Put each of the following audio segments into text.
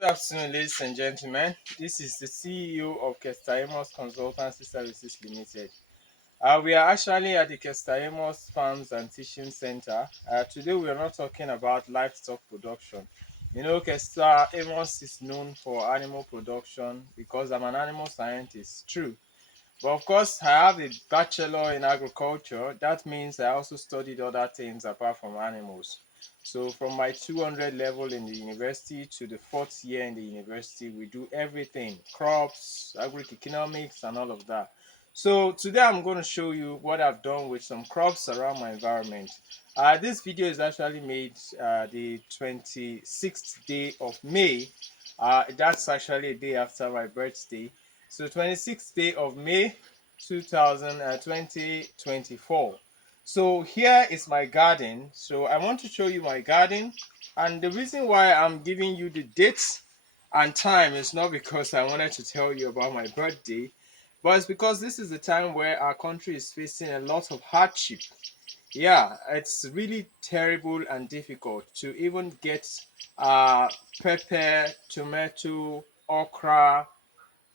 Good afternoon, ladies and gentlemen. This is the CEO of Kestaimos Consultancy Services Limited. We are actually at the Kestaimos Farms and Teaching Center. Today, we are not talking about livestock production. You know, Kestaimos is known for animal production because I'm an animal scientist. True. But of course, I have a bachelor in agriculture. That means I also studied other things apart from animals. So from my 200 level in the university to the fourth year in the university, we do everything, crops, agroeconomics, and all of that. So today I'm going to show you what I've done with some crops around my environment. This video is actually made the 26th day of May. That's actually a day after my birthday. So 26th day of May 2024. So here is my garden. So I want to show you my garden, and the reason why I'm giving you the dates and time is not because I wanted to tell you about my birthday, but it's because this is the time where our country is facing a lot of hardship. Yeah, it's really terrible and difficult to even get uh pepper, tomato, okra,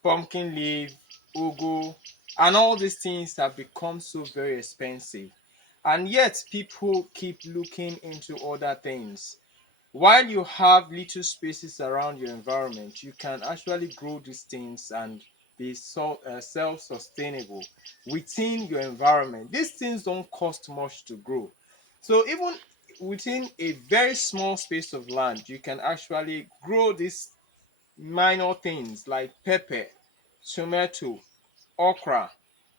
pumpkin leaf, ugu, and all these things have become so very expensive. And yet people keep looking into other things. While you have little spaces around your environment, you can actually grow these things and be self-sustainable within your environment. These things don't cost much to grow. So even within a very small space of land, you can actually grow these minor things like pepper, tomato, okra,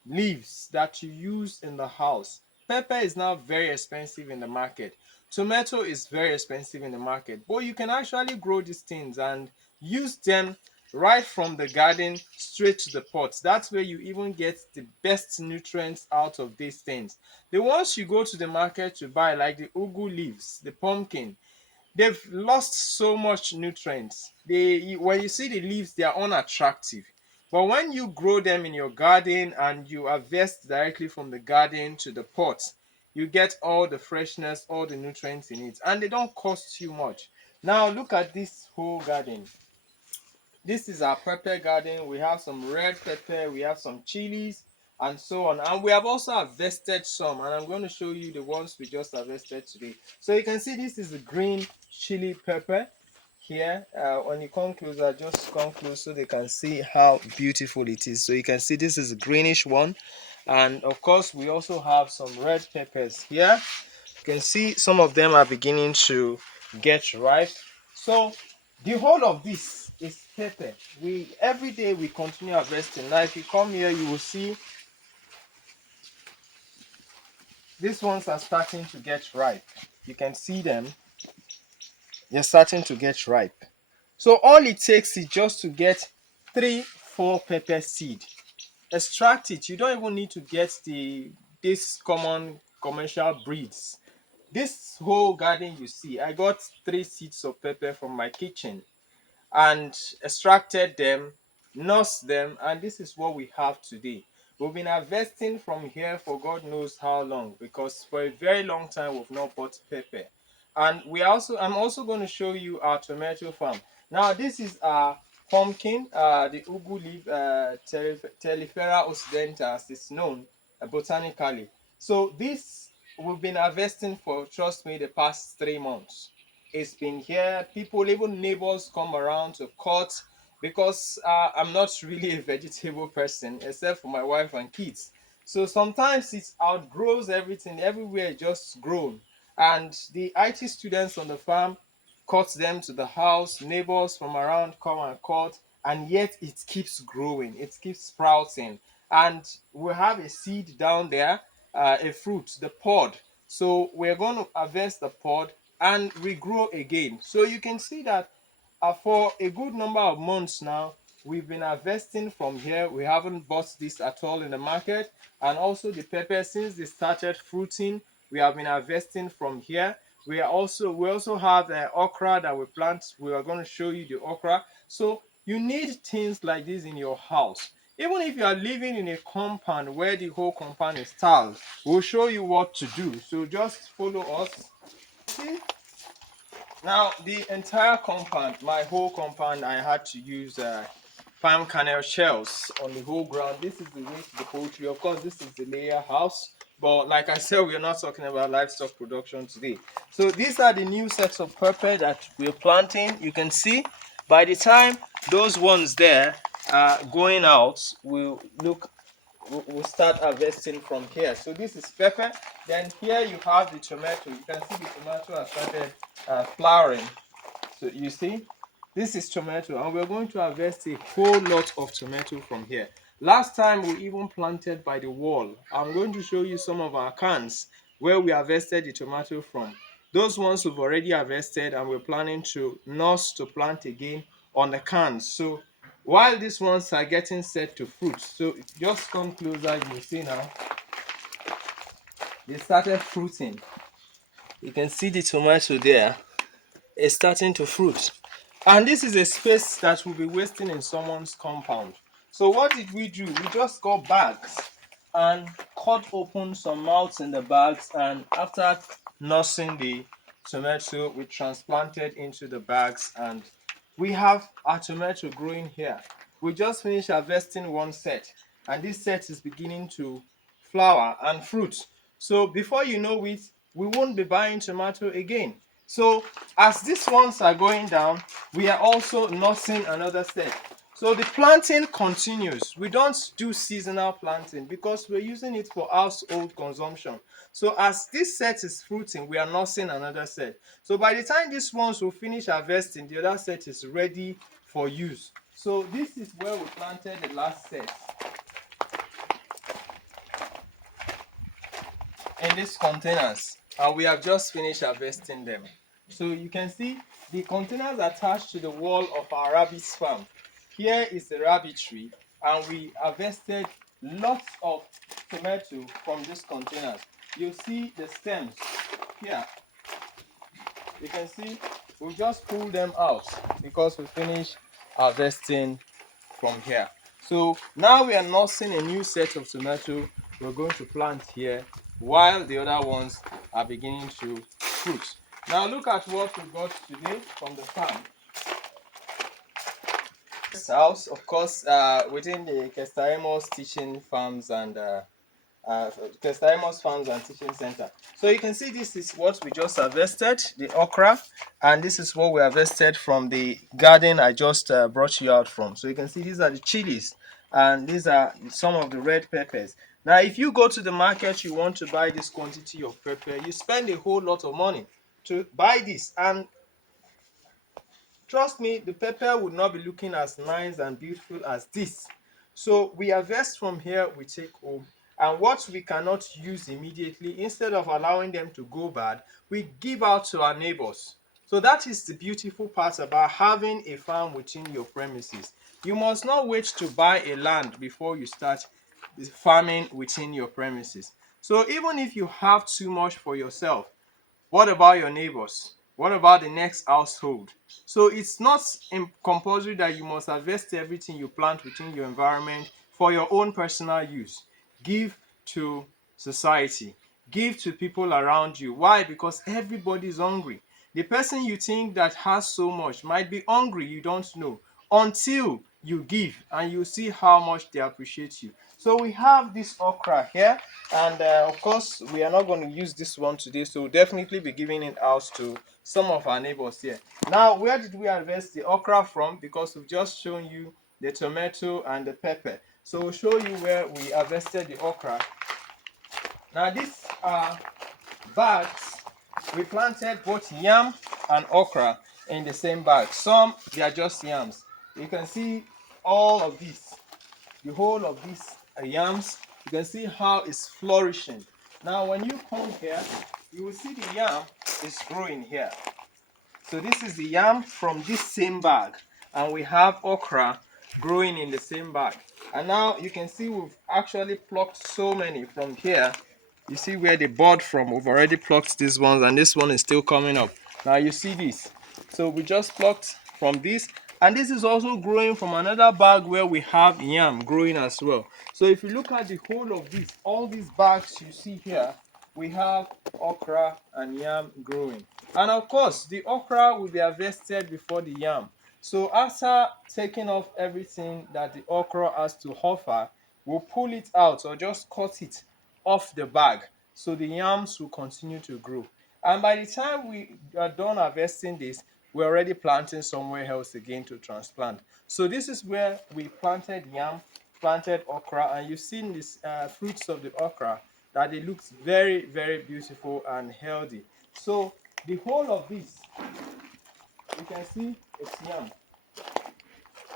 leaves that you use in the house. Pepper is now very expensive in the market. Tomato is very expensive in the market, but you can actually grow these things and use them right from the garden straight to the pot. That's where you even get the best nutrients out of these things. The ones you go to the market to buy, like the ugu leaves, the pumpkin, they've lost so much nutrients. When you see the leaves, they are unattractive. But when you grow them in your garden and you harvest directly from the garden to the pot, you get all the freshness, all the nutrients in it, and they don't cost you much. Now look at this whole garden. This is our pepper garden. We have some red pepper, we have some chilies, and so on. And we have also harvested some, and I'm going to show you the ones we just harvested today. So you can see this is the green chili pepper here. When you come closer, just come close so they can see how beautiful it is. So you can see this is a greenish one, and of course we also have some red peppers here. You can see some of them are beginning to get ripe. So the whole of this is pepper. We every day we continue harvesting. Now if you come here, you will see these ones are starting to get ripe. You can see them, they're starting to get ripe. So all it takes is just to get 3 4 pepper seed, extract it. You don't even need to get this common commercial breeds. This whole garden you see, I got 3 seeds of pepper from my kitchen and extracted them, nursed them, and this is what we have today. We've been harvesting from here for God knows how long, because for a very long time we've not bought pepper. And I'm also going to show you our tomato farm. Now this is our pumpkin, the ugu leaf, Telifera occidentals as it's known botanically. So this we've been harvesting for, trust me, the past 3 months. It's been here. People, even neighbors, come around to cut because I'm not really a vegetable person except for my wife and kids. So sometimes it outgrows everything. Everywhere just grown. And the IT students on the farm cut them to the house. Neighbors from around come and cut, and yet it keeps growing. It keeps sprouting. And we have a seed down there, a fruit, the pod. So we're going to harvest the pod and regrow again. So you can see that for a good number of months now, we've been harvesting from here. We haven't bought this at all in the market. And also the pepper, since they started fruiting, we have been harvesting from here. We also have okra that we plant. We are going to show you the okra. So you need things like this in your house. Even if you are living in a compound where the whole compound is tiled, we'll show you what to do. So just follow us. See, Now the entire compound, my whole compound, I had to use palm kernel shells on the whole ground. This is the way to the poultry. Of course, this is the layer house. But like I said, we're not talking about livestock production today. So these are the new sets of pepper that we're planting. You can see by the time those ones there are going out, we'll start harvesting from here. So this is pepper. Then here you have the tomato. You can see the tomato has started flowering. So you see, this is tomato, and we're going to harvest a whole lot of tomato from here. Last time we even planted by the wall. I'm going to show you some of our cans where we harvested the tomato from. Those ones we've already harvested, and we're planning to nurse to plant again on the cans. So while these ones are getting set to fruit, so just come closer, you see now they started fruiting. You can see the tomato there is starting to fruit. And this is a space that will be wasting in someone's compound. So what did we do? We just got bags and cut open some mouths in the bags, and after nursing the tomato, we transplanted into the bags, and we have our tomato growing here. We just finished harvesting one set, and this set is beginning to flower and fruit. So before you know it, we won't be buying tomato again. So as these ones are going down, we are also nursing another set. So the planting continues. We don't do seasonal planting because we're using it for household consumption. So as this set is fruiting, we are nursing another set. So by the time these ones will finish harvesting, the other set is ready for use. So this is where we planted the last set in these containers, and we have just finished harvesting them. So you can see the containers attached to the wall of our rabbit farm. Here is the rabbit tree, and we harvested lots of tomato from these containers. You see the stems here. You can see we just pull them out because we finished harvesting from here. So now we are nursing a new set of tomato we're going to plant here while the other ones are beginning to fruit. Now look at what we got today from the farm. This house, of course, within the Kestaimos Teaching Farms and Kestaimos Farms and Teaching Center. So you can see this is what we just harvested, the okra, and this is what we harvested from the garden I just brought you out from. So you can see these are the chilies, and these are some of the red peppers. Now, if you go to the market, you want to buy this quantity of pepper, you spend a whole lot of money to buy this, and trust me, the pepper would not be looking as nice and beautiful as this. So we harvest from here, we take home, and what we cannot use immediately, instead of allowing them to go bad, we give out to our neighbors. So that is the beautiful part about having a farm within your premises. You must not wait to buy a land before you start farming within your premises. So even if you have too much for yourself, what about your neighbors? What about the next household? So it's not compulsory that you must harvest everything you plant within your environment for your own personal use. Give to society. Give to people around you. Why? Because everybody is hungry. The person you think that has so much might be hungry, you don't know, until you give, and you see how much they appreciate you. So we have this okra here, and of course we are not going to use this one today, so we'll definitely be giving it out to some of our neighbors here. Now, where did we harvest the okra from? Because we've just shown you the tomato and the pepper, so we'll show you where we harvested the okra. Now these are bags. We planted both yam and okra in the same bag. Some they are just yams. You can see all of this, the whole of these yams. You can see how it's flourishing. Now when you come here, you will see the yam is growing here. So this is the yam from this same bag, and we have okra growing in the same bag. And now you can see we've actually plucked so many from here. You see where they bud from. We've already plucked these ones, and this one is still coming up. Now you see this. So we just plucked from this, and this is also growing from another bag where we have yam growing as well. So if you look at the whole of this, all these bags you see here, we have okra and yam growing. And of course, the okra will be harvested before the yam. So after taking off everything that the okra has to offer, we'll pull it out or just cut it off the bag so the yams will continue to grow. And by the time we are done harvesting this, we're already planting somewhere else again to transplant. So this is where we planted yam, planted okra, and you've seen these fruits of the okra that it looks very, very beautiful and healthy. So the whole of this, you can see it's yam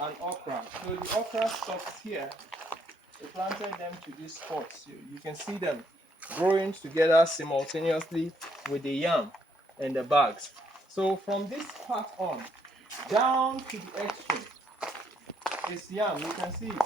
and okra. So the okra stops here. We planted them to these spots. You can see them growing together simultaneously with the yam and the bags. So from this part on, down to the extreme is yam. You can see it.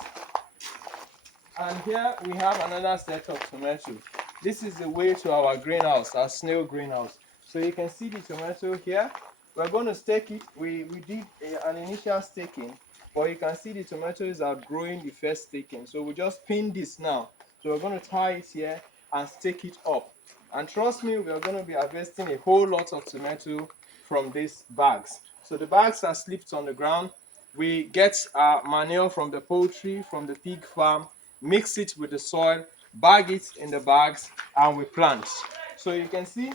And here we have another set of tomato. This is the way to our greenhouse, our snail greenhouse. So you can see the tomato here. We're going to stake it. We did an initial staking, but you can see the tomatoes are growing the first staking. So we just pin this now. So we're going to tie it here and stake it up. And trust me, we're going to be harvesting a whole lot of tomato from these bags. So the bags are slipped on the ground. We get our manure from the poultry, from the pig farm, mix it with the soil, bag it in the bags, and we plant. So you can see,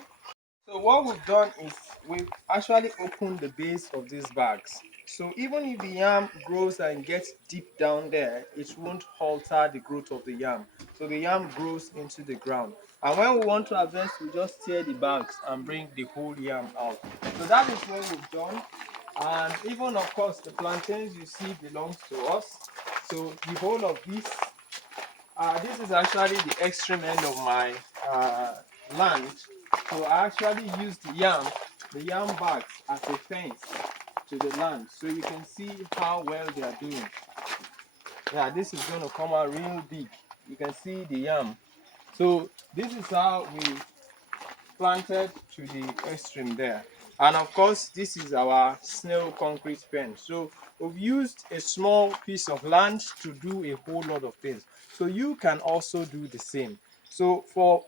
so what we've done is we've actually opened the base of these bags. So even if the yam grows and gets deep down there, it won't alter the growth of the yam. So the yam grows into the ground. And when we want to harvest, we just tear the bags and bring the whole yam out. So that is what we've done. And even of course the plantains you see belongs to us. So the whole of this is actually the extreme end of my land. So I actually used the yam bags as a fence to the land. So you can see how well they are doing. Yeah, this is going to come out real big. You can see the yam. So this is how we planted to the extreme there. And of course, this is our snail concrete pen. So we've used a small piece of land to do a whole lot of things. So you can also do the same. So for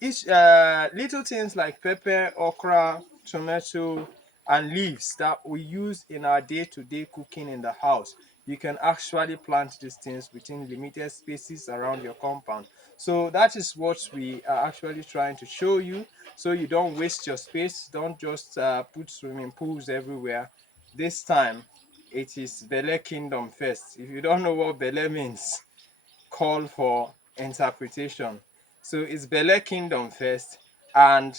each little things like pepper, okra, tomato, and leaves that we use in our day-to-day cooking in the house, you can actually plant these things within limited spaces around your compound. So that is what we are actually trying to show you, so you don't waste your space. Don't just put swimming pools everywhere. This time it is Bele Kingdom first. If you don't know what Bele means, call for interpretation. So it's Bele Kingdom first, and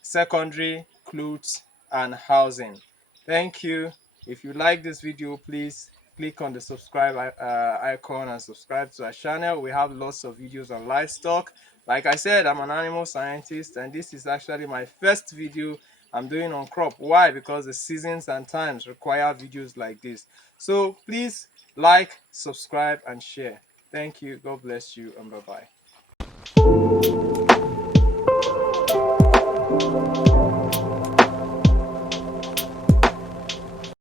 secondary, clothes, and housing. Thank you. If you like this video, please click on the subscribe icon and subscribe to our channel. We have lots of videos on livestock. Like I said, I'm an animal scientist, and this is actually my first video I'm doing on crop. Why? Because the seasons and times require videos like this. So please like, subscribe, and share. Thank you. God bless you, and bye-bye.